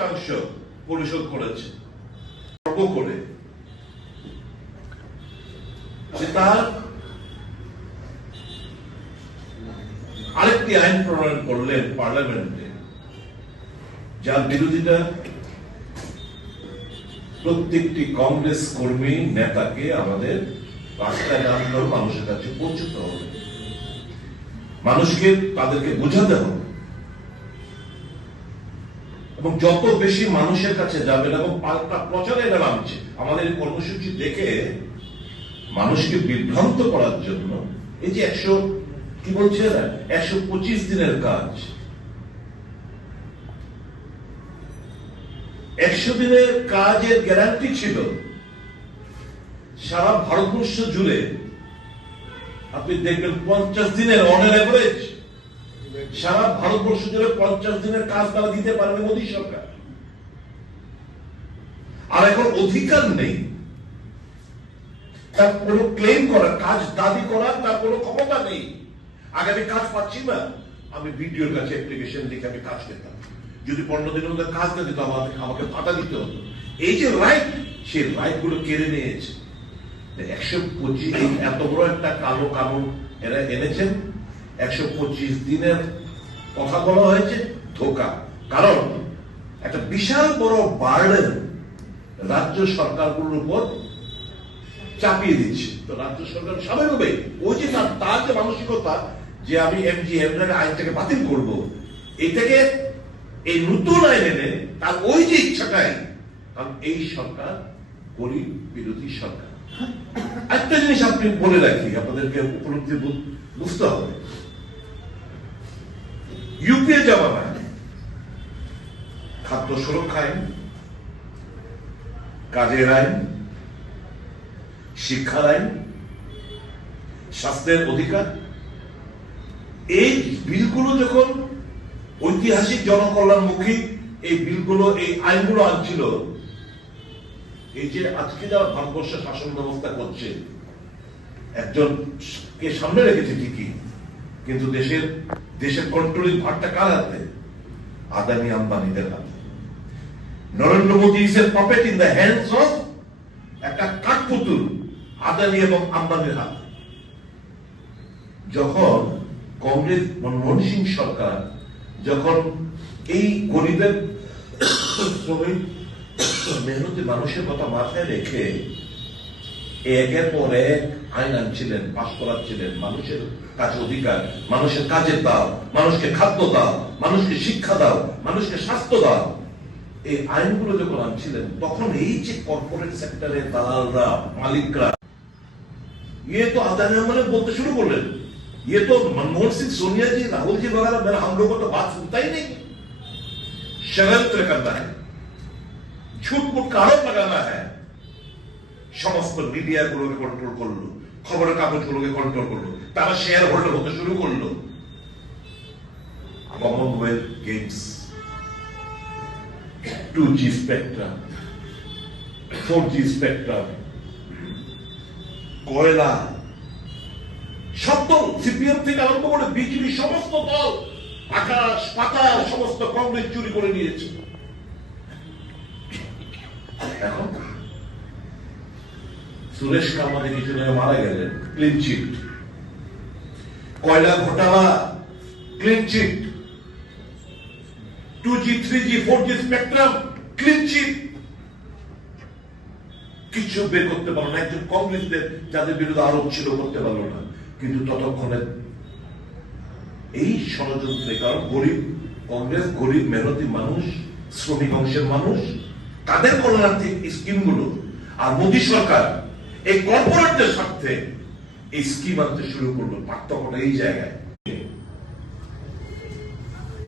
শতাংশ পরিশোধ করেছে করে তার আরেকটি আইন প্রণয়ন করলেন পার্লামেন্টে, যার বিরোধিতা প্রত্যেকটি কংগ্রেস কর্মী নেতাকে আমাদের রাস্তায় নামানোর মানুষের কাছে পৌঁছতে হবে, মানুষকে তাদেরকে বোঝাতে হবে এবং যত বেশি মানুষের কাছে যাবেন এবং পাল্টা প্রচারে নামছে আমাদের কর্মসূচি দেখে মানুষকে বিভ্রান্ত করার জন্য এই যে 125 দিনের কাজ, 100 দিনের কাজের গ্যারান্টি ছিল সারা ভারতবর্ষ জুড়ে। আপনি দেখবেন 50 দিনের অন এভারেজ সারা ভারতবর্ষ জুড়ে 50 দিনের কাজ তারা দিতে পারবে মোদী সরকার। আর এখন অধিকার নেই তার কোনো ক্লেম করার, কাজ দাবি করার তার কোনো ক্ষমতা নেই। আগে আমি কাজ পাচ্ছি না, আমি ভিডিওর কাছে অ্যাপ্লিকেশন লিখে আমি কাজ পেতাম, যদি 15 দিনের মধ্যে কাজ না দিত আমাকে ভাতা দিতে হতো। এই যে রাইট, সেই রাইট গুলো কেড়ে নিয়েছে। 125 এত বড় একটা কালো কানুন এরা এনেছেন, 125 দিনের কথা বলা হয়েছে ধোঁকা। কারণ একটা বিশাল বড় বার্ডেন রাজ্য সরকারগুলোর উপর চাপিয়ে দিচ্ছে। তো রাজ্য সরকার স্বাভাবিকভাবেই ওই যে তার যে মানসিকতা যে আমি আইনটাকে বাতিল করব, এটাকে এই নতুন আইন এনে তার ওই যে ইচ্ছাটাই, কারণ এই সরকার গরিব বিরোধী সরকার। একটা জিনিস আপনি বলে রাখি, আপনাদেরকে উপলব্ধি বুঝতে হবে, ইউপিএ জামানায় খাদ্য সুরক্ষা আইন, কাজের আইন, শিক্ষার আইন, স্বাস্থ্যের অধিকার, এই বিলগুলো যখন ঐতিহাসিক জনকল্যাণমুখী এই বিলগুলো এই আইনগুলো আনছিল, এই যে আজকে যারা ভারতবর্ষে শাসন ব্যবস্থা করছে একজনকে সামনে রেখেছে ঠিকই, কিন্তু দেশের কন্ট্রোলিং ভারটা কার হাতে? আদানি আম্বানিদের হাতে। Narendra Modi is a puppet in the hands of একটা কাঠপুতুল আদানি এবং আম্বানির হাতে। যখন কংগ্রেস মনমোহন সিং সরকার যখন এই গরিবের শ্রমিক মেহনতি মানুষের কথা মাথায় রেখে একের পর এক আইন আনছিলেন, পাশ করাচ্ছিলেন, মানুষের কাছে অধিকার, মানুষের কাজের দাও, মানুষকে খাদ্য দাও, মানুষকে শিক্ষা দাও, মানুষকে স্বাস্থ্য দাও, এই আইনগুলো যখন আনছিলেন তখন এই যে কর্পোরেট সেক্টরের দালালরা, মালিকরা, ये तो आदानी अंबानी बोलते शुरू कर रहे, ये तो मनमोहन सिंह, सोनिया जी, राहुल जी वगैरह मेरा हम लोगों को तो बात सुनता ही नहीं। षड्यंत्र करना है, झूठ मूठ का आरोप लगाना है, समस्त मीडिया गुलोके कंट्रोल करलो, खबरेर कागजगुलोके कंट्रोल करलो, तारा शेयर होल्डर होते शुरू करलो। Commonwealth games, 2G spectrum, 4G spectrum, কয়লা, সব দল, সিপিএম থেকে আরম্ভ করে বিজেপি সমস্ত দল, আকাশ পাতাল সমস্ত কংগ্রেস চুরি করে নিয়েছে। এখন সুরেশ কামাতে কিছু মারা গেলেন, ক্লিন চিট। কয়লা ঘোটালা, clean chit. 2G, 3G, 4G spectrum, clean chit. কিছু বের করতে পারলো না, একজন কংগ্রেসদের যাদের বিরুদ্ধে আরোপ ছিল করতে পারলো না। কিন্তু ততক্ষণে এই ষড়যন্ত্রে, কারণ গরিব কংগ্রেস, গরিব মেহনতি মানুষ, শ্রমিক অংশের মানুষ, তাদের কল্যাণার্থে স্কিমগুলো, আর মোদী সরকার এই কর্পোরেটদের স্বার্থে এই স্কিম আনতে শুরু করলো। পার্থক্যটা এই জায়গায়।